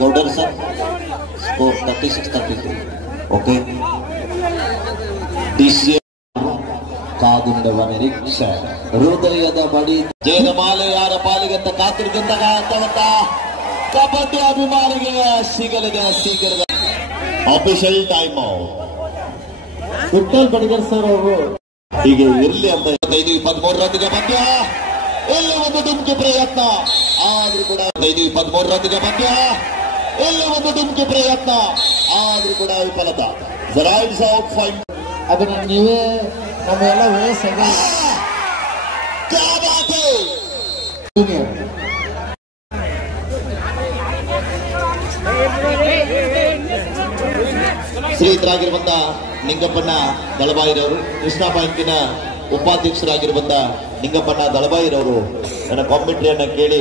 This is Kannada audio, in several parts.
Goudar sir score 36-33. ಓಕೆ, ಕಾದುಂಡವ ನಿರೀಕ್ಷೆ ಹೃದಯದ ಬಡಿ ಜಯದ ಮಾಲೆ ಯಾರ ಪಾಲಿಗಂತ ಕಾತಿರ್ದಂತ ಕಬಡ್ಡಿ ಅಭಿಮಾನಿಗೆ ಸಿಗಲಿದೆ ಸಿಗಲಿದೆ. Official time out. Vithal Badiger sir ಅವರು ಹೀಗೆ ಇರಲಿ ಅಂತ 5-23 ರನ್ನಿಗೆ ಪಂದ್ಯ. ಇಲ್ಲಿ ಒಂದು ಡುಮ್ಕಿ ಪ್ರಯತ್ನ ಆದ್ರೂ ಕೂಡ 5-23 ರನ್ನಿಗೆ ಪಂದ್ಯ. ಇಲ್ಲಿ ಒಂದು ಡುಮ್ಕಿ ಪ್ರಯತ್ನ ಆದ್ರೂ ಕೂಡ ವಿಫಲತ. Rides out fine. ಅದನ್ನ ನೀವೇ ನಮ್ಮೆಲ್ಲ ವಯಸ್ಸಾಗ ಶ್ರೀಯುತರಾಗಿರುವಂತ ನಿಂಗಪ್ಪಣ್ಣ ದಳಬಾಯಿರವರು, ಕೃಷ್ಣಾ ಬ್ಯಾಂಕಿನ ಉಪಾಧ್ಯಕ್ಷರಾಗಿರುವಂತ ನಿಂಗಪ್ಪಣ್ಣ ದಳಬಾಯಿರವರು ನನ್ನ ಕಾಮೆಂಟ್ರಿಯನ್ನ ಕೇಳಿ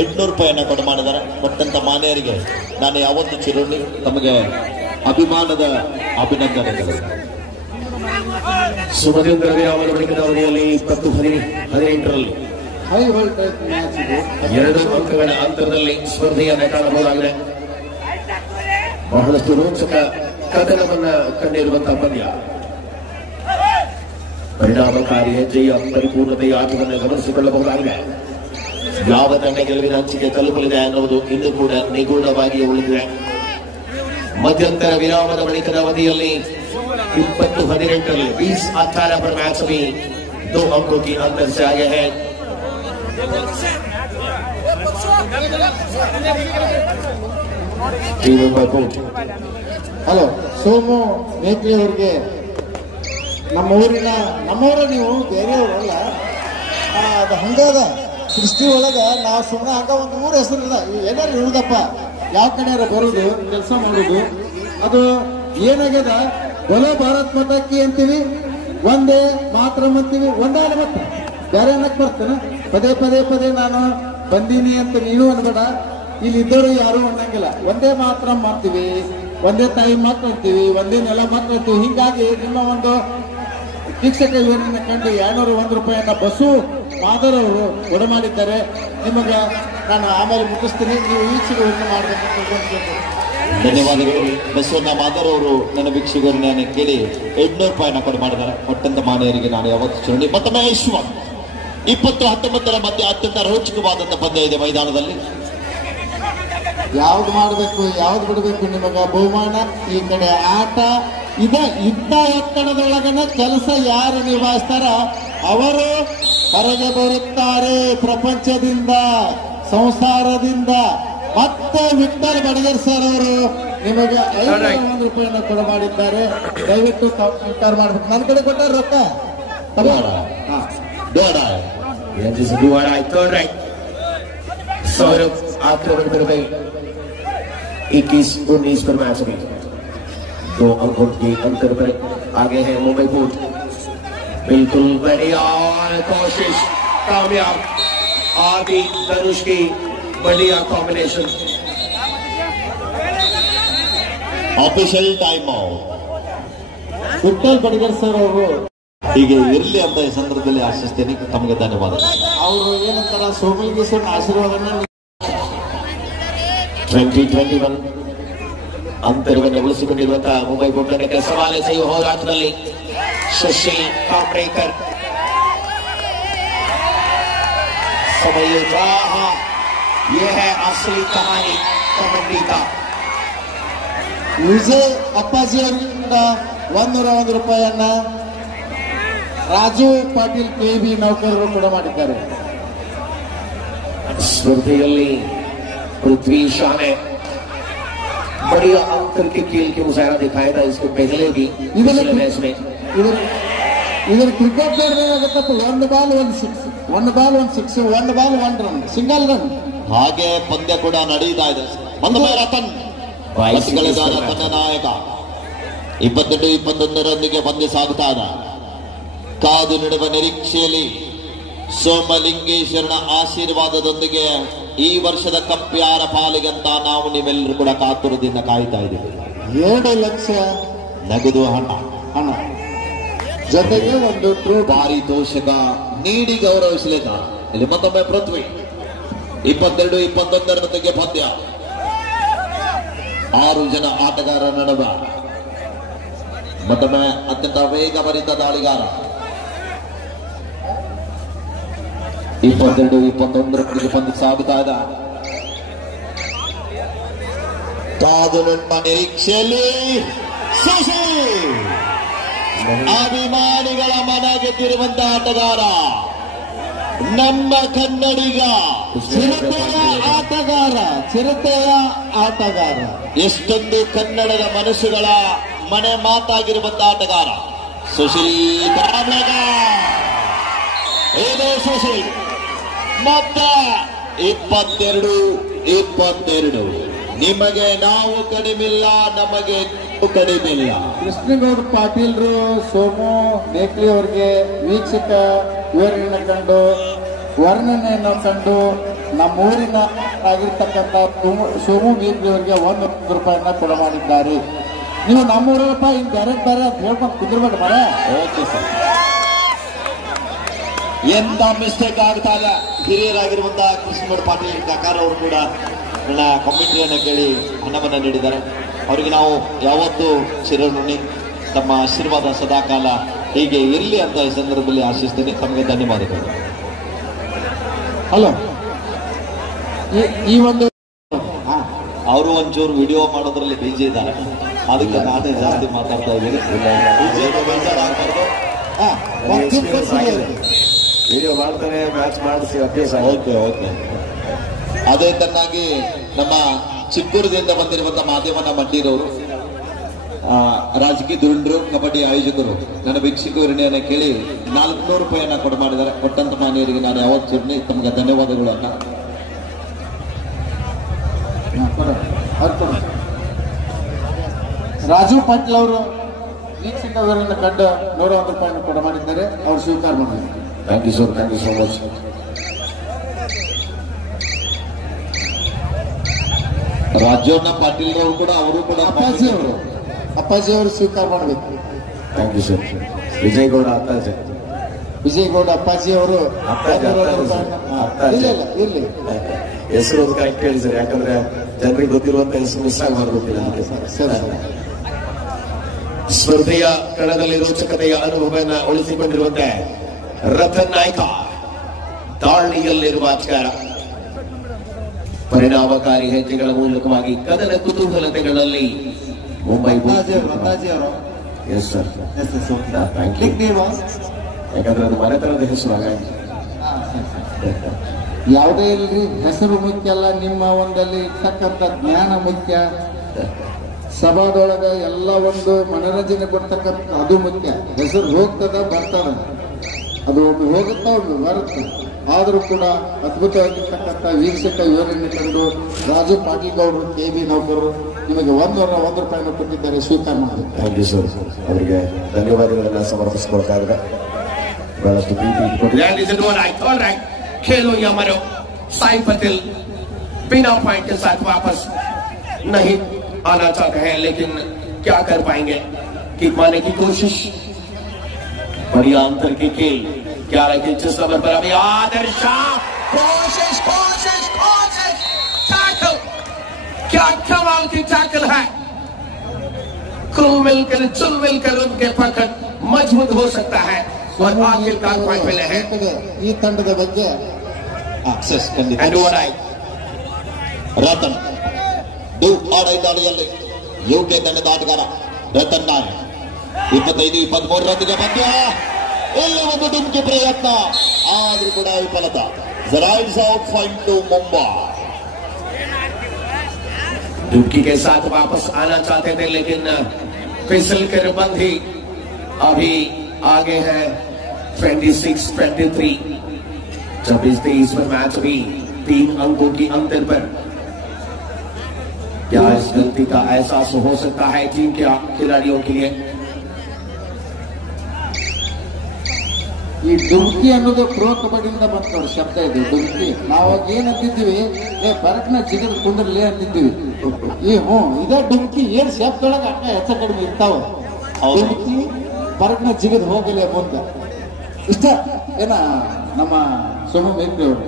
800 ರೂಪಾಯಿಯನ್ನ ಕೊಡು ಮಾಡಿದ್ದಾರೆ. ಕೊಟ್ಟಂತ ಮಾನ್ಯರಿಗೆ ನಾನು ಯಾವತ್ತು ಚಿರೋಣಿ. ತಮಗೆ ಅಭಿಮಾನದ ಅಭಿನಂದನೆಗಳು. ಸುಮಧುರ ವಿರಾಮದ ಬಳಿಕದ ಅವಧಿಯಲ್ಲಿ 20-18ರಲ್ಲಿ 2 ಅಂಕಗಳ ಅಂತರದಲ್ಲಿ ಸ್ಪರ್ಧೆಯನ್ನು ಕಾಣಬಹುದಾಗಿದೆ. ಬಹಳಷ್ಟು ರೋಚಕ ಕದನವನ್ನ ಕಂಡಿರುವಂತಹ ಪಂದ್ಯ. ಪರಿಣಾಮಕಾರಿ ಹೆಜ್ಜೆಯ ಪರಿಪೂರ್ಣತೆಯ ಆಟವನ್ನು ಗಮನಿಸಿಕೊಳ್ಳಬಹುದಾಗಿದೆ. ಯಾವ ತಂಡ ಗೆಲುವಿನ ಹಂಚಿಕೆ ತಲುಪಲಿದೆ ಅನ್ನುವುದು ಇಂದು ಕೂಡ ನಿಗೂಢವಾಗಿ ಉಳಿದಿದೆ. ಮಧ್ಯಂತರ ವಿರಾಮದ ಬಳಿಕದ ಅವಧಿಯಲ್ಲಿ 20-18ರಲ್ಲಿ 20-18 पर मैच में 2 अंकों की अंतर से आगे है. ಹಲೋ, ಸೋಮು ಮೇತ್ರಿ ಅವರಿಗೆ ನಮ್ಮೂರ ನೀವು ಬೇರೆಯವ್ರಲ್ಲ, ಅದು ಹಂಗದ ಸೃಷ್ಟಿ ಒಳಗ ನಾವು ಸುಮ್ಮನೆ ಹಂಗ ಒಂದು ಊರ ಹೆಸರಿಲ್ಲ. ಏನಾರು ಇರುದಪ್ಪ, ಯಾವ ಕಡೆ ಬರೋದು ಕೆಲಸ ಮಾಡೋದು, ಅದು ಏನಾಗ್ಯದ. ಬಲೋ ಭಾರತ್ ಮತಕ್ಕಿ ಅಂತೀವಿ, ಒಂದೇ ಮಾತ್ರ ಅಂತೀವಿ, ಒಂದಾಲ ಮತ್ತ ಬೇರೆ ಅನ್ನಕ್ ಬರ್ತೇನೆ. ಪದೇ ಪದೇ ಪದೇ ನಾನು ಬಂದೀನಿ ಅಂತ ನೀನು ಅನ್ಬೇಡ. ಇಲ್ಲಿ ಇದ್ದವರು ಯಾರು ಅನ್ನಂಗಿಲ್ಲ. ಒಂದೇ ಮಾತ್ರ ಮಾಡ್ತೀವಿ, ಒಂದೇ ತಾಯಿ ಮಾತ್ರ ಅಂತೀವಿ, ಒಂದೇ ನೆಲ ಮಾತ್ರ ಅಂತೀವಿ. ಹಿಂಗಾಗಿ ನಿಮ್ಮ ಒಂದು ಶಿಕ್ಷಕ ಯೋಜನೆ ಕಂಡು 201 ರೂಪಾಯಿಯನ್ನ ಬಸ್ಸು ಮಾದರ್ ಅವರು ಕೊಡ ಮಾಡಿದ್ದಾರೆ. ನಿಮಗೆ ನಾನು ಆಮೇಲೆ ಮುಗಿಸ್ತೀನಿ, ನೀವು ಈಚೆಗೆ ಯೋಜನೆ ಮಾಡಬೇಕು. ಧನ್ಯವಾದಗಳು. ಬಸವಣ್ಣ ಮಾದರ್ ಅವರು ನನ್ನ ವೀಕ್ಷಕರನ್ನ ಕೇಳಿ 800 ರೂಪಾಯಿನ ಕೊಡು ಮಾಡಿದ್ದಾರೆ. ಕೊಟ್ಟಂತ ಮಾನ್ಯರಿಗೆ ನಾನು ಯಾವತ್ತು ಚಿರಣಿ. ಮತ್ತೊಮ್ಮೆ ಯಶ್ವಂತ್ 20-19ರ ಮಧ್ಯೆ ಅತ್ಯಂತ ರೋಚಕವಾದಂತ ಪಂದ್ಯ ಇದೆ ಮೈದಾನದಲ್ಲಿ. ಯಾವ್ದು ಮಾಡಬೇಕು ಯಾವ್ದು ಬಿಡಬೇಕು ನಿಮಗ ಬಹುಮಾನ. ಈ ಕಡೆ ಆಟ ಇದ್ದ ಒತ್ತಡದೊಳಗನ ಕೆಲಸ ಯಾರು ನಿಭಾಯಿಸ್ತಾರ ಅವರು ಹೊರಗೆ ಬರುತ್ತಾರೆ ಪ್ರಪಂಚದಿಂದ, ಸಂಸಾರದಿಂದ. ಮತ್ತೆ ವಿಠಲ್ ಬಡಿಗರ್ ಸರ್ ಅವರು ನಿಮಗೆ 501 ರೂಪಾಯಿಯನ್ನು ಕೊಡ ಮಾಡಿದ್ದಾರೆ. ದಯವಿಟ್ಟು ಸ್ವೀಕಾರ ಮಾಡ್ಬೇಕು. ನನ್ನ ಕಡೆ ಕೊಟ್ಟಾರ ರೊಕ್ಕ. सौरभ आपके नंबर में 21-19 पर मैच में 2 अंकों के अंतर पर आगे है मुंबई बोर्ड. बिल्कुल बढ़िया कोशिश, कामयाब. आदि धनुष की बढ़िया combination. Official time out. Vithal Badiger sir ಅವರು ಹೀಗೆ ಇರಲಿ ಅಂತ ಈ ಸಂದರ್ಭದಲ್ಲಿ ಆಶಿಸ್ತೇನೆ. ತಮಗೆ ಧನ್ಯವಾದ. ಅವರು ಏನಂತಾರ ಸೋಮಲಿಂಗೇಶ್ವರ ಆಶೀರ್ವಾದನ 2021 ಅಂತರವನ್ನು ಉಳಿಸಿಕೊಂಡಿರುವಂತಹ ಮುಂಬೈ ಬೋರ್ಡ್ ಸವಾಲು ಎಸೆಯುವ ಹೋರಾಟದಲ್ಲಿ ಸುಶೀಲ್ ಕಾಂಬ್ರೇಕರ್ समय ये है असली कहानी कबड्डी का. ವಿಜಯ್ ಅಪ್ಪಾಜಿ ಅವರಿಂದ 101 ರೂಪಾಯಿಯನ್ನ ರಾಜು ಪಾಟೀಲ್ ಕೆಬಿ ನೌಕರರು ಕೂಡ ಮಾಡಿದ್ದಾರೆ. स्पर्धೆಯಲ್ಲಿ पृथ्वी शाह ने बढ़िया अंतर के खेल के मुजाहरा दिखाया था. इसके पहले भी मैच में ಇದರ ಕ್ರಿಕೆಟ್ ಆಗುತ್ತಪ್ಪ. 1 ball 1 six, 1 ball 1 six, 1 ball 1 run, single run. ಹಾಗೆ ಪಂದ್ಯ ಕೂಡ ನಡೀತಾ ಇದೆ. ರತನ್ ತನ್ನ ನಾಯಕ 22-21 ಪಂದ್ಯ ಸಾಗುತ್ತಾ ಇದೆ. ಕಾದು ನೀಡುವ ನಿರೀಕ್ಷೆಯಲ್ಲಿ ಸೋಮಲಿಂಗೇಶ್ವರನ ಆಶೀರ್ವಾದದೊಂದಿಗೆ ಈ ವರ್ಷದ ಕಪ್ ಯಾರ ಪಾಲಿಗಂತ ನಾವು ನೀವೆಲ್ಲರೂ ಕೂಡ ಕಾತುರದಿಂದ ಕಾಯ್ತಾ ಇದ್ದೀವಿ. 2 ಲಕ್ಷ ನಗದು ಹಣ ಜೊತೆಗೆ ಒಂದು ಪಾರಿತೋಷಕ ನೀಡಿ ಗೌರವಿಸಲಿಲ್ಲ. ಇಲ್ಲಿ ಮತ್ತೊಮ್ಮೆ ಪೃಥ್ವಿ 22-21 ಪಂದ್ಯ 6 ಜನ ಆಟಗಾರರ ನಡುವೆ ಮತ್ತೊಮ್ಮೆ ಅತ್ಯಂತ ವೇಗಭರಿತ ದಾಳಿಗಾರ 22-21 ಪಂದ್ಯ ಸಾಗುತ್ತಾ ಇದೆ. ಕಾದು ನಿಮ್ಮ ನಿರೀಕ್ಷೆಯಲ್ಲಿ ಸುಶೀಲ್ ಅಭಿಮಾನಿಗಳ ಮನ ಗೆದ್ದಿರುವಂತಹ ಆಟಗಾರ ನಮ್ಮ ಕನ್ನಡಿಗ, ಚಿರತೆಯ ಆಟಗಾರ ಎಷ್ಟೊಂದು ಕನ್ನಡದ ಮನಸ್ಸುಗಳ ಮನೆ ಮಾತಾಗಿರುವಂತಹ ಆಟಗಾರ ಸುಶೀಲ್ ಇದು ಸುಶೀಲ್. ಮತ್ತೆ 22-22 ನಿಮಗೆ ನಾವು ಕಡಿಮಿಲ್ಲ, ನಮಗೆ ಕಡಿಮಿಲ್ಲ. ಕೃಷ್ಣಗೌಡ ಪಾಟೀಲ್ರು ಸೋಮು ಮೇಕ್ಲಿ ಅವರಿಗೆ ವೀಕ್ಷಕ ವಿವರಣೆಯನ್ನು ಕಂಡು ವರ್ಣನೆಯನ್ನು ಕಂಡು ನಮ್ಮೂರಿನ ಆಗಿರ್ತಕ್ಕಂಥ ಸೋಮು ಮೇಕ್ಲಿ ಅವರಿಗೆ 100 ರೂಪಾಯಿಯನ್ನ ಕೊಡ ಮಾಡಿದ್ದಾರೆ. ನೀವು ನಮ್ಮೂರಪ್ಪ ಇನ್ ಡೈರೆಕ್ಟ್ ಬೇರೆ ಅಂತ ಹೇಳ್ಕೊಂಡು ಕುದಿರ್ಬೇಕು ಮರ. ಓಕೆ ಸರ್, ಎಂತ ಮಿಸ್ಟೇಕ್ ಆಗ್ತಾ ಇಲ್ಲ. ಹಿರಿಯರಾಗಿರುವಂತಹ ಕೃಷ್ಣಗೌಡ ಪಾಟೀಲ್ ಕಾಕಾರ ಅವರು ಕೂಡ ನನ್ನ ಕಾಮೆಂಟ್ರಿಯನ್ನು ಕೇಳಿ ಹಣವನ್ನು ನೀಡಿದ್ದಾರೆ. ಅವರಿಗೆ ನಾವು ಯಾವತ್ತೂ ಚಿರಋಣಿ. ತಮ್ಮ ಆಶೀರ್ವಾದ ಸದಾಕಾಲ ಹೀಗೆ ಇರಲಿ ಅಂತ ಈ ಸಂದರ್ಭದಲ್ಲಿ ಆಶಿಸ್ತೇನೆ. ತಮಗೆ ಧನ್ಯವಾದಗಳು. ಹಲೋ, ಈ ಒಂದು ಅವರು ಒಂಚೂರು ವಿಡಿಯೋ ಮಾಡೋದ್ರಲ್ಲಿ ಬಿಜಿ ಇದ್ದಾರೆ, ಅದಕ್ಕೆ ನಾನೇ ಜಾಸ್ತಿ ಮಾತಾಡ್ತಾ ಇದ್ದೀನಿ. ವಿಡಿಯೋ ಮಾಡ್ತಾರೆ, ಮ್ಯಾಚ್ ಮಾಡಿಸಿ ಅಭ್ಯಾಸ. Okay okay. ಅದೇ ತನ್ನಾಗಿ ನಮ್ಮ ಚಿಕ್ಕೂರದಿಂದ ಬಂದಿರುವಂತಹ ಮಾಧ್ಯಮನ ಮಡ್ಡಿರವರು, ರಾಜಕೀಯ ಧುರೀಣರು, ಕಬಡ್ಡಿ ಆಯೋಜಕರು ನನ್ನ ವೀಕ್ಷಕ ವಿವರಣೆಯನ್ನು ಕೇಳಿ 400 ರೂಪಾಯಿಯನ್ನ ಕೊಡ ಮಾಡಿದ್ದಾರೆ. ಕೊಟ್ಟಂತ ಮಾನ್ಯರಿಗೆ ನಾನು ಯಾವತ್ತು ಚಿರ್ನಿ ತಮಗೆ ಧನ್ಯವಾದಗಳು ಅನ್ನ. ರಾಜು ಪಾಟೀಲ್ ಅವರು ವೀಕ್ಷಕ ವಿವರಣೆಯನ್ನು ಕಂಡು 101 ರೂಪಾಯಿಯನ್ನು ಕೊಡ ಮಾಡಿದ್ದಾರೆ. ಅವರು ಸ್ವೀಕಾರ ಮಾಡಿದ್ದಾರೆ. Thank you sir, thank you so much. Rajanna Patil ಅವರು ಕೂಡ ಅಪ್ಪಾಜಿ ಅವರು ಸ್ವೀಕಾರ ಮಾಡಬೇಕು. Thank you sir. ವಿಜಯಗೌಡ ಅಪ್ಪಾಜಿ, ವಿಜಯಗೌಡ ಅಪ್ಪಾಜಿ ಅವರು ಇರ್ಲಿ ಹೆಸರು ಕರೆಕ್ಟ್ ಹೇಳಿ ಸರ್, ಯಾಕಂದ್ರೆ ಜನರಿಗೆ ಗೊತ್ತಿರುವಂತ ಹೆಸರು ಮಿಸ್ ಆಗಬಾರ್ದು. ಸ್ಪರ್ಧೆಯ ಕಣದಲ್ಲಿ ರೋಚಕತೆಯ ಅನುಭವವನ್ನು ಉಳಿಸಿಕೊಂಡಿರುವಂತೆ ರತನ್ ನಾಯ್ಕ ದಾಳಿಯಲ್ಲಿರುವ ಆಟಗಾರ ಪರಿಣಾಮಕಾರಿ ಹೆಜ್ಜೆಗಳ ಮೂಲಕವಾಗಿ ಕದನ ಕುತೂಹಲತೆಗಳಲ್ಲಿ ಮುಂಬೈ ಎಸ್ ಸರ್, ಯಾಕಂದ್ರೆ ಅದು ಮನೆತನದ ಹೆಸರು. ಹಾಗಾಗಿ ಯಾವುದೇ ಇಲ್ರಿ, ಹೆಸರು ಮುಖ್ಯ ಅಲ್ಲ, ನಿಮ್ಮ ಒಂದಲ್ಲಿ ಇರ್ತಕ್ಕಂಥ ಜ್ಞಾನ ಮುಖ್ಯ. ಸಭಾದೊಳಗ ಎಲ್ಲ ಒಂದು ಮನೋರಂಜನೆ ಕೊಡ್ತಕ್ಕಂಥ ಅದು ಮುಖ್ಯ. ಹೆಸರು ಹೋಗ್ತದ ಬರ್ತದ, ಅದು ಒಮ್ಮೆ ಹೋಗುತ್ತಾ ಒಮ್ಮೆ ಬರುತ್ತೆ. ಆದರೂ ಕೂಡ ಅದ್ಭುತವಾಗಿರ್ತಕ್ಕಂಥ ವೀಕ್ಷಕ ವಿವರಣೆ ಕಂಡು ರಾಜು ಪಾಟೀಲ್ ಅವರು, KB ನೌಕರರು ನಿಮಗೆ 101 ರೂಪಾಯಿಯನ್ನು ಕೊಟ್ಟಿದ್ದಾರೆ. ಸ್ವೀಕಾರ ಮಾಡಿ. Thank you sir. ಅವರಿಗೆ ಧನ್ಯವಾದಗಳನ್ನ ಸಮರ್ಪಿಸಿಕೊಳ್ತಾರೆ. ಬಹಳಷ್ಟು ಪ್ರೀತಿ ಇಟ್ಕೊಂಡು खेलो या मरो. साई पटेल बिना पॉइंट के साथ वापस नहीं आना चाहते हैं, लेकिन क्या कर पाएंगे. किक मारने की कोशिश, बढ़िया अंतर की खेल. क्या रखे जिस नंबर पर अभी आदर्श कोशिश कोशिश कोशिश टैकल. क्या कमाल की टैकल है. कुल मिलकर चुल मिलकर उनके पकड़ मजबूत हो सकता है और आखिरकार पॉइंट मिले हैं. ಈ ತಂಡದ ಬಗ್ಗೆ ರತನ್ ದಾಳಿಯಲ್ಲಿ ಯುಕೆ ತಂಡದ ಆಟಗಾರ ರತನ್ ನಾಯಕ್ 25-23 ರನ್ನಿಗೆ ಪಂದ್ಯ. ಇಲ್ಲಿ ಒಂದು ಡುಮ್ಕಿ ಪ್ರಯತ್ನ, ಆದ್ರೂ ಕೂಡ ವಿಫಲತಾ. Raids out point to Mumbai. डुबकी के साथ वापस आना चाहते थे, लेकिन फिसल कर बंद ही. अभी आगे है 26-23. 26-23 पर मैच भी 3 अंकों की अंतर पर. क्या इस गलती का एहसास हो सकता है टीम के खिलाड़ियों के लिए. ಈ ಡುಮ್ಕಿ ಅನ್ನೋದು ಪ್ರೋ ಕಬಡ್ಡಿಯಿಂದ ಬಂದ ಶಬ್ದ ಇದೆ. ಡುಮ್ಕಿ ನಾವಾಗ ಏನ್ ಅಂತಿದ್ವಿ, ಬರಕ್ನ ಜಿಗದ್ ಕುಂದ್ರಲಿ ಅಂತಿದ್ವಿ. ಇದೇ ಡುಮ್ಕಿ ಏನ್ ಶಬ್ದೊಳಗ ಅಕ್ಕ ಹೆಚ್ಚ ಕಡಿಮೆ ಇರ್ತಾವ. ಡುಮ್ಕಿ ಬರಕ್ನ ಜಿಗದ್ ಹೋಗಲಿ ಮುಂದೆ ಇಷ್ಟ ಏನ ನಮ್ಮ ಸೋಮ ಮೇಕ್ರಿ ಅವರು.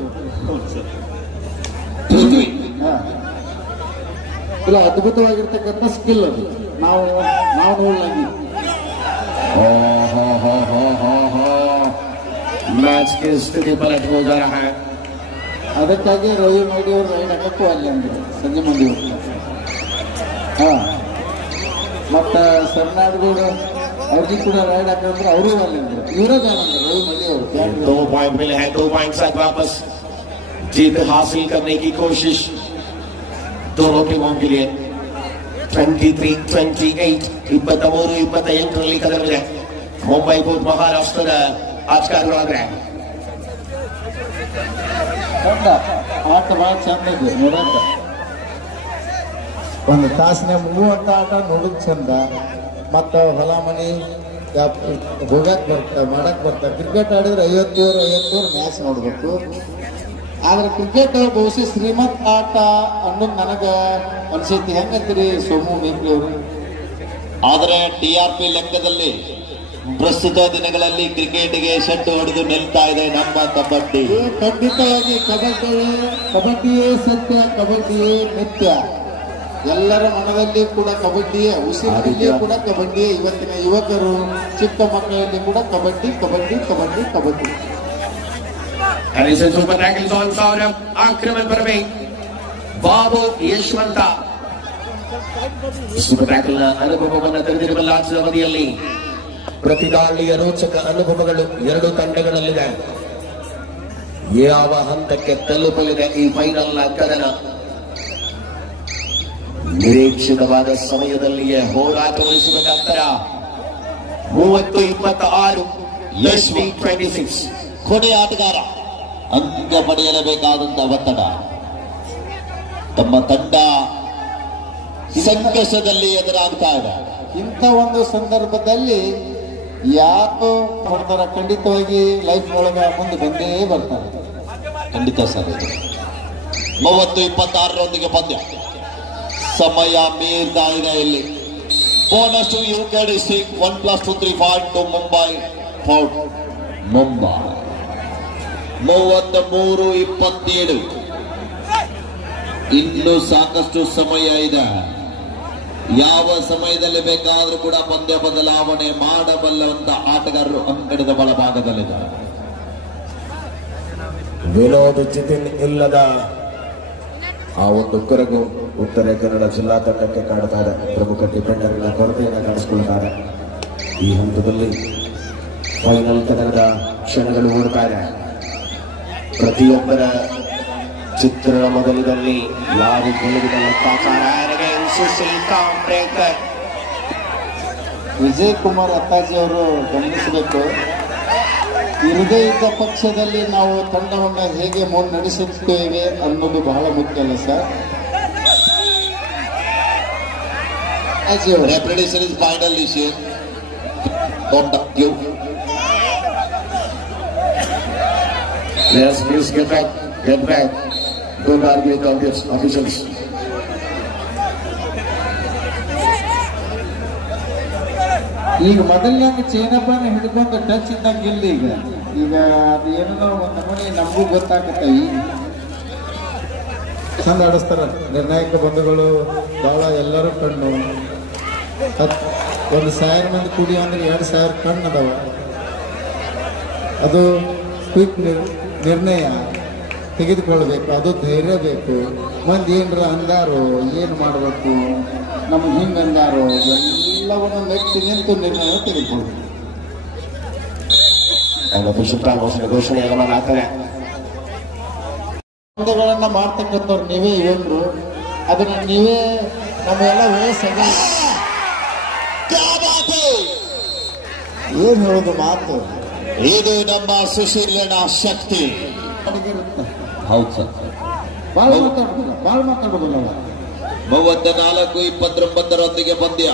ಇಲ್ಲ, ಅದ್ಭುತವಾಗಿರ್ತಕ್ಕಂಥ ಸ್ಕಿಲ್ ಅದು. ನಾವು ನೋಡ್ಲಾಗಿ मैच की स्थिति पलट हो जा रहा है. ಅದಕ್ಕಾಗಿ ರವಿ ಮೋದಿ ಅವರು ರೈಡ್ ಹಾಕಕ್ಕೂ ಅಲ್ಲಿ ಅಂದ್ರೆ ಸಂಜೆ ಮಂದಿ ಹಾ ಮತ್ತ ಸರ್ನಾಡ್ಗೌಡ ಅವ್ರಿಗೆ ಕೂಡ ರೈಡ್ ಹಾಕಂದ್ರೆ ಅವರು ಅಲ್ಲಿ ಅಂದ್ರೆ ಇವರೇ ಜಾನಂದ್ರೆ ರವಿ ಮೋದಿ ಅವರು. 2 पॉइंट मिले हैं, 2 पॉइंट साथ वापस जीत हासिल करने की कोशिश दोनों टीमों के लिए. 23-28 28 ಕದರಿದೆ ಮುಂಬೈ ಬೂತ್ ಮಹಾರಾಷ್ಟ್ರದ ಆಟಗಾರರಾದ್ರೆ. ಆಟ ಬಹಳ ಚಂದ ಇದೆ ನೋಡಂತ. ಒಂದು ತಾಸಿನ ಮುಗುವಂತ ಆಟ ನೋಡೋದು ಚಂದ. ಮತ್ತ ಹೊಲ ಮನಿ ಹೋಗಕ್ ಮಾಡಕ್ ಬರ್ತಾರೆ. ಕ್ರಿಕೆಟ್ ಆಡಿದ್ರೆ 50 ಮ್ಯಾಚ್ ನೋಡ್ಬೇಕು. ಆದ್ರೆ ಕ್ರಿಕೆಟ್ ಬಹುಶಃ ಶ್ರೀಮಂತ ಆಟ ಅನ್ನೋದು ನನಗ ಅನ್ಸೈತಿ. ಹೆಂಗಂತೀರಿ ಸೋಮು ಮೇಕ್ಲಿ ಅವರು? ಆದರೆ ಟಿಆರ್ಪಿ ಲೆಕ್ಕದಲ್ಲಿ ಪ್ರಸ್ತುತ ದಿನಗಳಲ್ಲಿ ಕ್ರಿಕೆಟ್ಗೆ ಶೆಡ್ ಹೊಡೆದು ನಿಲ್ತಾ ಇದೆ ನಮ್ಮ ಕಬಡ್ಡಿ. ಖಂಡಿತವಾಗಿ ಕಬಡ್ಡಿಯೇ ಸತ್ಯ, ಕಬಡ್ಡಿಯೇ ನಿತ್ಯ. ಎಲ್ಲರ ಮನದಲ್ಲಿ ಕೂಡ ಕಬಡ್ಡಿಯೇ, ಉಸಿರಿನಲ್ಲಿ ಕೂಡ ಕಬಡ್ಡಿಯೇ. ಇವತ್ತಿನ ಯುವಕರು ಚಿಕ್ಕ ಮಕ್ಕಳಲ್ಲಿ ಕೂಡ kabaddi kabaddi kabaddi kabaddi. Super tackle on Sourav, ಆಕ್ರಮಣ ಬರಬೇಕು ಬಾಬು ಯಶವಂತ. ಸೂಪರ್ ಟ್ಯಾಕಲ್ ನ ಅನುಭವವನ್ನು ತೆಗೆದಿರುವ ಲಾಸ್ಟ್ ಅವಧಿಯಲ್ಲಿ ಪ್ರತಿ ದಾಳಿಯ ರೋಚಕ ಅನುಭವಗಳು ಎರಡು ತಂಡಗಳಲ್ಲಿದೆ. ಯಾವ ಹಂತಕ್ಕೆ ತಲುಪಲಿದೆ ಈ ಫೈನಲ್ ನ ಕದನ? ನಿರೀಕ್ಷಿತವಾದ ಸಮಯದಲ್ಲಿಯೇ ಹೋರಾಟ ಉಳಿಸುವ ನಂತರ 30-26 26 ಕೊನೆ ಆಟಗಾರ ಅಂಕ ಪಡೆಯಲೇಬೇಕಾದಂತಹ ಒತ್ತಡ. ತಮ್ಮ ತಂಡ ಸಂಕಷ್ಟದಲ್ಲಿ ಎದುರಾಗ್ತಾ ಇದೆ. ಇಂಥ ಒಂದು ಸಂದರ್ಭದಲ್ಲಿ ಯಾರು ಬರ್ತಾರ? ಖಂಡಿತವಾಗಿ ಲೈಫ್ ಒಳಗ ಮುಂದೆ ಬಂದೇ ಬರ್ತಾರೆ. ಖಂಡಿತ ಸರ್. 30-26 ಪಂದ್ಯ ಸಮಯ ಮೀರ್ತಾ ಇದೆ. ಇಲ್ಲಿ bonus to UK district 1+2 3 to Mumbai fort. Mumbai 33-27. ಇನ್ನು ಸಾಕಷ್ಟು ಸಮಯ ಇದೆ. ಯಾವ ಸಮಯದಲ್ಲಿ ಬೇಕಾದರೂ ಕೂಡ ಪಂದ್ಯ ಬದಲಾವಣೆ ಮಾಡಬಲ್ಲಂತ ಆಟಗಾರರು ಅಂಕಣದ ಬಲಭಾಗದಲ್ಲಿದ್ದಾರೆ. ವಿನೋದ್ ಜಿತಿನ್ ಇಲ್ಲದ ಆ ಒಂದು ಕೊರಗು ಉತ್ತರ ಕನ್ನಡ ಜಿಲ್ಲಾ ತಂಡಕ್ಕೆ ಕಾಡ್ತಾ ಇದೆ. ಪ್ರಮುಖ ಡಿಫೆಂಡರ್ಗಳ ಕೊರತೆಯನ್ನು ಕಾಣಿಸಿಕೊಳ್ಳುತ್ತಾರೆ. ಈ ಹಂತದಲ್ಲಿ ಫೈನಲ್ ಕನ್ನಡದ ಕ್ಷಣಗಳು ಓಡ್ತಾ ಇದೆ. ಪ್ರತಿಯೊಬ್ಬರ ಚಿತ್ರದ ಮೊದಲದಲ್ಲಿ ಯಾರು ಗೆಲುವಿನ ಲೆಕ್ಕಾಚಾರ. ವಿಜಯ್ ಕುಮಾರ್ ಅತ್ತಾಜಿ ಅವರು ಗಮನಿಸಬೇಕು. ಇರದೇ ಇದ್ದ ಪಕ್ಷದಲ್ಲಿ ನಾವು ತಂಡವನ್ನು ಹೇಗೆ ಮುನ್ನಡೆಸುತ್ತೇವೆ ಅನ್ನೋದು ಬಹಳ ಮುಖ್ಯ ಅಲ್ಲ sir? Repetition is final issue. Don't you? Yes, please get back. Don't argue with all these officials. ಈಗ ಮೊದಲನೇ ಚೈನಪ್ಪನ ಹಿಡ್ಕೊಂಡು ಟಚ್ ಇದ್ದಂಗ ಇಲ್ಲ. ಈಗ ಅದು ಏನೋ ಒಂದು ನಮೂನಿ ನಮಗೂ ಗೊತ್ತಾಗುತ್ತೆ. ಈಗ ಚಂದ ಆಡಿಸ್ತಾರ ನಿರ್ಣಾಯಕ ಬಂಧುಗಳು ಬಹಳ. ಎಲ್ಲರೂ ಕಣ್ಣು 1,000 ಮಂದಿ ಕೂಡಿ ಅಂದ್ರೆ 2,000 ಕಣ್ಣು ಅದಾವ. ಅದು ಕ್ವಿಕ್ ನಿರ್ಣಯ ತೆಗೆದುಕೊಳ್ಬೇಕು. ಅದು ಧೈರ್ಯ ಬೇಕು. ಮಂದಿ ಏನರ ಅಂದಾರು ಏನು ಮಾಡಬೇಕು, ನಮ್ಗೆ ಹಿಂಗೆ ಅಂದಾರು, ಎಲ್ಲವನ್ನು ಮೆಟ್ಟಿ ನಿಂತು ನಿರ್ಣಯ ತೆಗೆದುಕೊಳ್ಬೇಕು. ಪಂದ್ಯಗಳನ್ನ ಮಾಡ್ತಕ್ಕಂಥವ್ರು ನೀವೇ ಯುವಕರು. ಅದನ್ನ ನೀವೇ ನಮ್ಮೆಲ್ಲ ವಯಸ್ಸಾಗ ಏನ್ ಹೇಳೋದು ಮಾತು. ಇದು ನಮ್ಮ ಸುಶೀಲನ ಶಕ್ತಿ. ಹೌದು ಸರ್. ಭಾಳ ಮಾತಾಡೋದಿಲ್ಲ. 34-29 ಪಂದ್ಯ.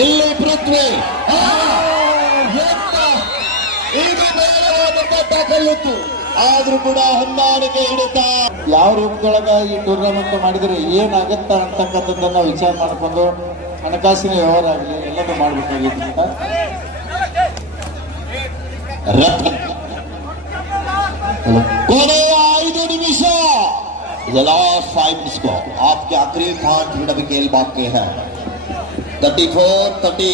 ಇಲ್ಲಿ ಪೃಥ್ವಿ ಕಲ್ಲಿತ್ತು, ಆದ್ರೂ ಕೂಡ ಹೊಂದಾಣಿಕೆ ಹಿಡಿತ. ಯಾವ ರೂಪದೊಳಗ ಈ ಟೂರ್ನಮೆಂಟ್ ಮಾಡಿದ್ರೆ ಏನಾಗತ್ತ ಅಂತಕ್ಕಂಥದ್ದನ್ನ ವಿಚಾರ ಮಾಡಿಕೊಂಡು ಹಣಕಾಸಿನ ವ್ಯವಹಾರ ಆಗಲಿ ಎಲ್ಲದೂ ಮಾಡ್ಬೇಕಾಗಿತ್ತು. ಕೊನೆಯ 5 ನಿಮಿಷ The last 5 minutes को आपके आखिरी 5 मिनट में खेल बाकी है. 34-30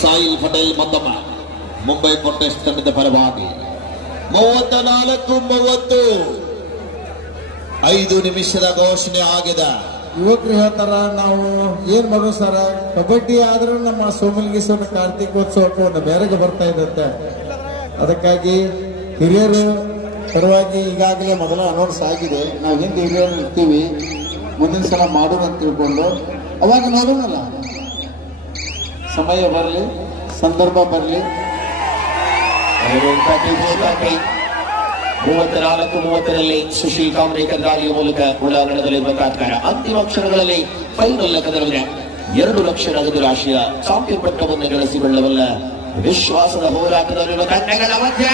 ಸಾಹಿಲ್ ಪಟೇಲ್ ಮತ್ತೊಮ್ಮ ಮುಂಬೈ ಕಾಂಟೆಸ್ಟ್ ತಂಡದ ಪರವಾಗಿ 34-30 5 ನಿಮಿಷದ ಘೋಷಣೆ ಆಗಿದೆ. ಯುವಕರು ಹೇಳ್ತಾರ ನಾವು ಏನ್ ಮಾಡೋದು ಸರ, ಕಬಡ್ಡಿ ಆದ್ರೂ ನಮ್ಮ ಸೋಮಲಿಂಗೇಶ್ವರ ಕಾರ್ತಿಕೋತ್ಸವಕ್ಕೆ ಒಂದು ಬೇರೆಗೆ ಬರ್ತಾ ಇರುತ್ತೆ. ಅದಕ್ಕಾಗಿ ಹಿರಿಯರು ಪರವಾಗಿ ಈಗಾಗಲೇ ಮೊದಲ ಅನೌನ್ಸ್ ಆಗಿದೆ. ನಾವು ಹಿಂದೆ ಹಿರಿಯರು ಇರ್ತೀವಿ, ಮುಂದಿನ ಸಲ ಮಾಡೋಣ ಅಂತ ತಿಳ್ಕೊಂಡು ಅವಾಗ ನೋಡೋಣಲ್ಲ. ಸಮಯ ಬರಲಿ, ಸಂದರ್ಭ ಬರಲಿ. 34-30ರಲ್ಲಿ ಸುಶೀಲ್ ಕಾಮ್ರೇಕರ್ ದಾರಿಯ ಮೂಲಕ ಒಳಾಂಗಣದಲ್ಲಿರುವ ಕಾರ್ಕಾರ ಅಂತಿಮ ಕ್ಷಣಗಳಲ್ಲಿ ಫೈನಲ್ ಲೆಕ್ಕದಲ್ಲಿದೆ. 2 ಲಕ್ಷ ನಗದು ರಾಶಿಯ ಚಾಂಪಿಯನ್ ಪಟ್ಟವನ್ನು ಗಳಿಸಿಕೊಳ್ಳಬಲ್ಲ ವಿಶ್ವಾಸದ ಹೋರಾಟದಲ್ಲಿರುವ ತಂಡಗಳ ಮಧ್ಯೆ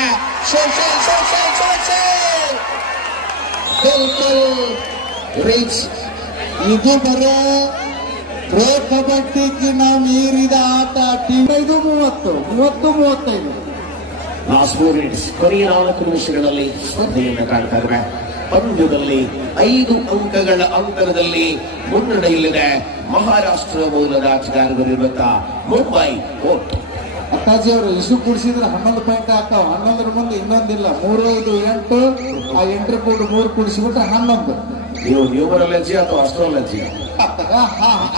ಇದು ಬರೇ ಪ್ರೊ ಕಬಡ್ಡಿಗೆ ನಾವು ಮೀರಿದ ಆಟ. 30-35 ಲಾಸ್ಟ್ 4 ಮಿನಿಟ್ಸ್, ಕೊನೆಯ 4 ನಿಮಿಷಗಳಲ್ಲಿ ಸ್ಪರ್ಧೆಯನ್ನು ಕಾಣ್ತಾ ಇದ್ದಾರೆ. ಪಂದ್ಯದಲ್ಲಿ 5 ಅಂಕಗಳ ಅಂತರದಲ್ಲಿ ಮುನ್ನಡೆಯಲ್ಲಿದೆ ಮಹಾರಾಷ್ಟ್ರ ಮೂಲದ ಆಟಗಾರರಿರುವಂತಹ ಮುಂಬೈ ಕೋರ್ಟ್. ಅತ್ತಾಜಿ ಅವರು ಇಶು ಕೂಡಿಸಿದ್ರೆ 11 ಪಾಯಿಂಟ್ ಹಾಕಾವ. 11ರ ಮುಂದೆ ಇನ್ನೊಂದಿಲ್ಲ. 3, 5, 8. ಆ 8 ಕೂಡ 3 ಕೂಡಿಸಿಬಿಟ್ರೆ 11. ನೀವು ನ್ಯೂಮರಾಲಜಿ ಅಥವಾ ಅಸ್ಟ್ರಾಲಜಿ?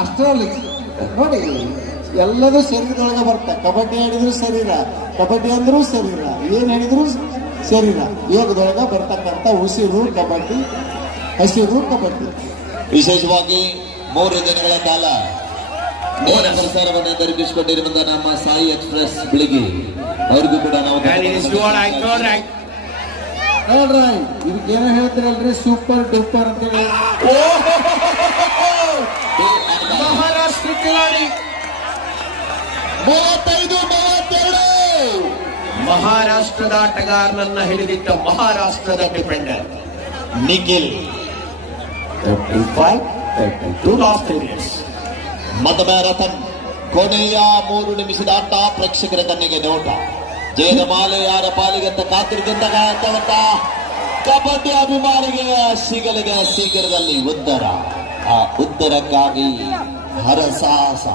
ಅಸ್ಟ್ರಾಲಜಿ ನೋಡಿ, ಎಲ್ಲದೂ ಶರೀರದೊಳಗೆ ಬರ್ತಾ. ಕಬಡ್ಡಿ ಆಡಿದ್ರು ಶರೀರ, ಕಬಡ್ಡಿ ಅಂದ್ರೂ ಶರೀರ, ಏನ್ ಹೇಳಿದ್ರು ಶರೀರ. ಯೋಗದೊಳಗೆ ಬರ್ತಕ್ಕಂಥ ಉಸಿರು ಕಬಡ್ಡಿ, ಹಸಿರು ಕಬಡ್ಡಿ. ವಿಶೇಷವಾಗಿ 3 ದಿನಗಳ ಕಾಲ ಪ್ರಸಾರವನ್ನು ದೊರಕಿಸಿಕೊಂಡಿರುವಂತ ನಮ್ಮ ಸಾಯಿ ಎಕ್ಸ್ಪ್ರೆಸ್ ಬೆಳಿಗ್ಗೆ ಅವ್ರಿಗೂ ಕೂಡ ನಾವು ಇದಕ್ಕೇನೋ ಹೇಳ್ತೀರಲ್ರಿ, ಸೂಪರ್ ಡೂಪರ್ ಅಂತ ಹೇಳಿ. ಮಹಾರಾಷ್ಟ್ರ ಕಿಲಾಡಿ 35-32 ಮಹಾರಾಷ್ಟ್ರದ ಆಟಗಾರನನ್ನ ಹಿಡಿದಿಟ್ಟ ಮಹಾರಾಷ್ಟ್ರದ ಡಿಫೆಂಡರ್ ನಿಖಿಲ್. 35-32 last 3 minutes. ಮತ ಮ್ಯಾರಥಾನ್ ಕೊನೆಯ 3 ನಿಮಿಷದ ಆಟ. ಪ್ರೇಕ್ಷಕರ ಕಣ್ಣಿಗೆ ನೋಟ. ಜಯಮಾಲೆ ಯಾರ ಪಾಲಿಗೆ ಅಂತ ಕಾತಿರ್ದಂತಹ ಕಬಡ್ಡಿ ಅಭಿಮಾನಿಗೆ ಸಿಗಲಿದೆ ಶೀಘ್ರದಲ್ಲಿ ಉತ್ತರ. ಆ ಉತ್ತರಕ್ಕಾಗಿ ಹರಸಾಹಸ.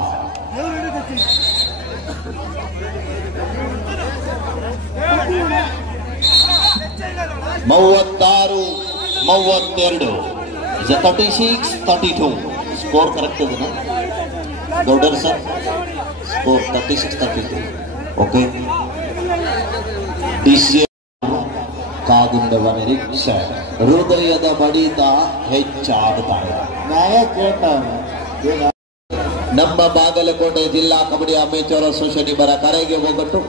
36-32 36-32 ಸ್ಕೋರ್ ಕರೆಕ್ಟ್ ಇದೆನಾ ಗೌಡರ್ ಸರ್? ಸ್ಕೋರ್ 36-32. ಓಕೆ. ಕಾಗುಂಡವ ನಿರೀಕ್ಷೆ, ಹೃದಯದ ಬಡಿತ ಹೆಚ್ಚಾಗುತ್ತಾ ಇದೆ. ನ್ಯಾಯ ಕೇಳ್ತಾವೆ. ನಮ್ಮ ಬಾಗಲಕೋಟೆ ಜಿಲ್ಲಾ ಕಬಡ್ಡಿ ಅಮೇಚರ್ ಅಸೋಸಿಯೇಷನ್ ಇವರ ಕರೆಗೆ ಹೋಗಟ್ಟು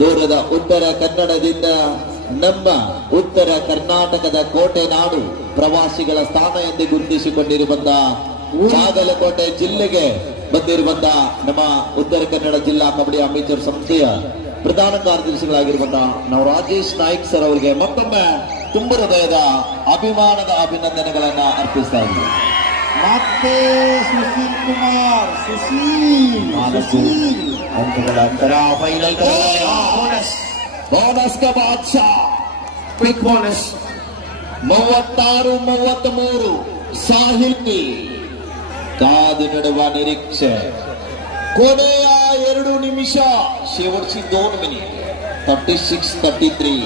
ದೂರದ ಉತ್ತರ ಕನ್ನಡದಿಂದ ನಮ್ಮ ಉತ್ತರ ಕರ್ನಾಟಕದ ಕೋಟೆ ನಾಡು ಪ್ರವಾಸಿಗಳ ಸ್ಥಾನ ಎಂದು ಗುರುತಿಸಿಕೊಂಡಿರುವಂತಹ ಬಾಗಲಕೋಟೆ ಜಿಲ್ಲೆಗೆ ಬಂದಿರುವಂತಹ ನಮ್ಮ ಉತ್ತರ ಕನ್ನಡ ಜಿಲ್ಲಾ ಕಬಡ್ಡಿ ಅಮೇಚರ್ ಸಂಸ್ಥೆಯ ಪ್ರಧಾನ ಕಾರ್ಯದರ್ಶಿಗಳಾಗಿರುವಂತಹ ನಾವು ರಾಜೇಶ್ ನಾಯ್ಕ್ ಸರ್ ಅವರಿಗೆ ಮತ್ತೊಮ್ಮೆ ತುಂಬ ಹೃದಯದ ಅಭಿಮಾನದ ಅಭಿನಂದನೆಗಳನ್ನ ಅರ್ಪಿಸ್ತಾ ಇದ್ದೀವಿ. ಮತ್ತೆ ಸುಶೀಲ್ ಕುಮಾರ್, ಸುಶೀಲ್ ಅಂಕಗಳ ಅಂತರ ಫೈನಲ್ ಬೋನಸ್ का बादशाह ಕ್ವಿಕ್ ಬೋನಸ್ 36-33 ಸಾಹಿಲ್ ಕಾದು ನಡುವ ನಿರೀಕ್ಷೆ. ಕೊನೆಯ 2 ನಿಮಿಷ, शेवटची 2 ಮಿನಿಟ್. 36-33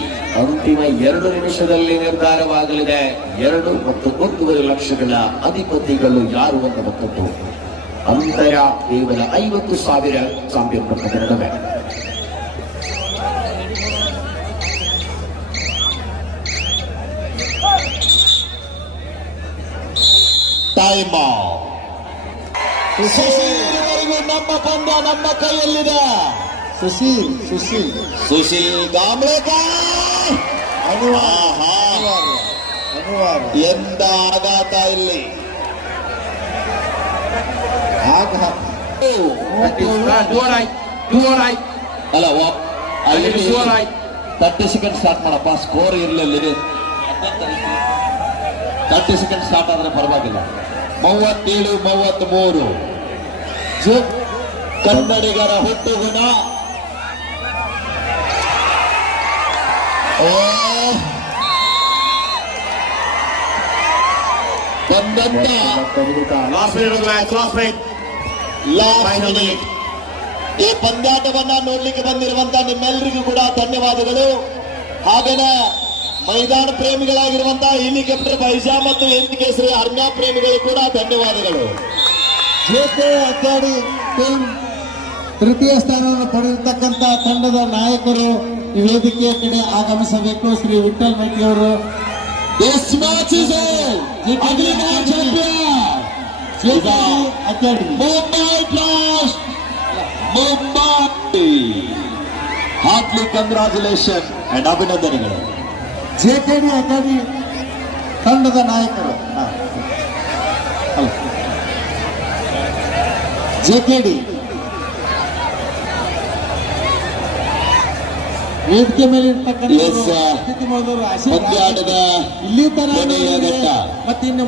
ಅಂತಿಮ 2 ನಿಮಿಷದಲ್ಲಿ ನಿರ್ಧಾರವಾಗಲಿದೆ 2 ಮತ್ತು 1 ಲಕ್ಷಗಳ ಅಧಿಪತಿಗಳು ಯಾರು ಅನ್ನತಕ್ಕದ್ದು. ಅಂತರ ಕೇವಲ 50,000 ಚಾಂಪಿಯನ್ ಪಟ್ಟದ ನಡುವೆ. ಟೈಮ್ ನಮ್ಮ ಪಂದ್ಯ ನಮ್ಮ ಕೈಯಲ್ಲಿದೆ. ಸುಶೀಲ್ ಗಾಂಬ್ಳೇಕರ್ ಅನಿವಾರ್ಯ. ಎಂದ ಆಘಾತ ಇಲ್ಲಿ. ಅಲ್ಲ 30 ಸೆಕೆಂಡ್ ಸ್ಟಾರ್ಟ್ ಮಾಡಪ್ಪ. ಸ್ಕೋರ್ ಇರಲಿಲ್ಲ. 30 ಸೆಕೆಂಡ್ ಸ್ಟಾರ್ಟ್ ಆದ್ರೆ ಪರವಾಗಿಲ್ಲ. 37-33 ಕನ್ನಡಿಗರ ಹುಟ್ಟುಗುಣ. ಬಂದಂತ ಲಾಸ್ಟ್ ಮಿನಿಟ್ ಈ ಪಂದ್ಯಾಟವನ್ನ ನೋಡ್ಲಿಕ್ಕೆ ಬಂದಿರುವಂತ ನಿಮ್ಮೆಲ್ಲರಿಗೂ ಕೂಡ ಧನ್ಯವಾದಗಳು. ಹಾಗೇನೆ ಮೈದಾನ ಪ್ರೇಮಿಗಳಾಗಿರುವಂತಹ ಹೆಲಿಕಾಪ್ಟರ್ ಬೈಜಾ ಮತ್ತು ಎಂಟು ಕೇಸರಿ ಅರ್ಮ್ಯಾ ಪ್ರೇಮಿಗಳು ಕೂಡ ಧನ್ಯವಾದಗಳು. ಜೆಕೆ ಅಡ್ಡಾಡಿ ಟೀಮ್ ತೃತೀಯ ಸ್ಥಾನವನ್ನು ಪಡೆದಿರ್ತಕ್ಕಂಥ ತಂಡದ ನಾಯಕರು ಈ ವೇದಿಕೆಯ ಕಡೆ ಆಗಮಿಸಬೇಕು. ಶ್ರೀ ವಿಠಲ್ ಮೈಟಿ ಅವರು ಹಾರ್ಟ್ಲಿ ಕಂಗ್ರಾಚುಲೇಷನ್ ಅಂಡ್ ಅಭಿನಂದನೆಗಳು. ಜೆಕೆಡಿ ಅಕಾಡೆಮಿ ತಂಡದ ನಾಯಕರು ಜೆಕೆಡಿ ವೇದಿಕೆ ಮೇಲೆ ಇರ್ತಕ್ಕಂಥ ಪಂದ್ಯಾಟದ ಇಲ್ಲಿ ತರ ಕೊನೆಯ ಘಟ್ಟ. ಮತ್ತೆ ಇನ್ನು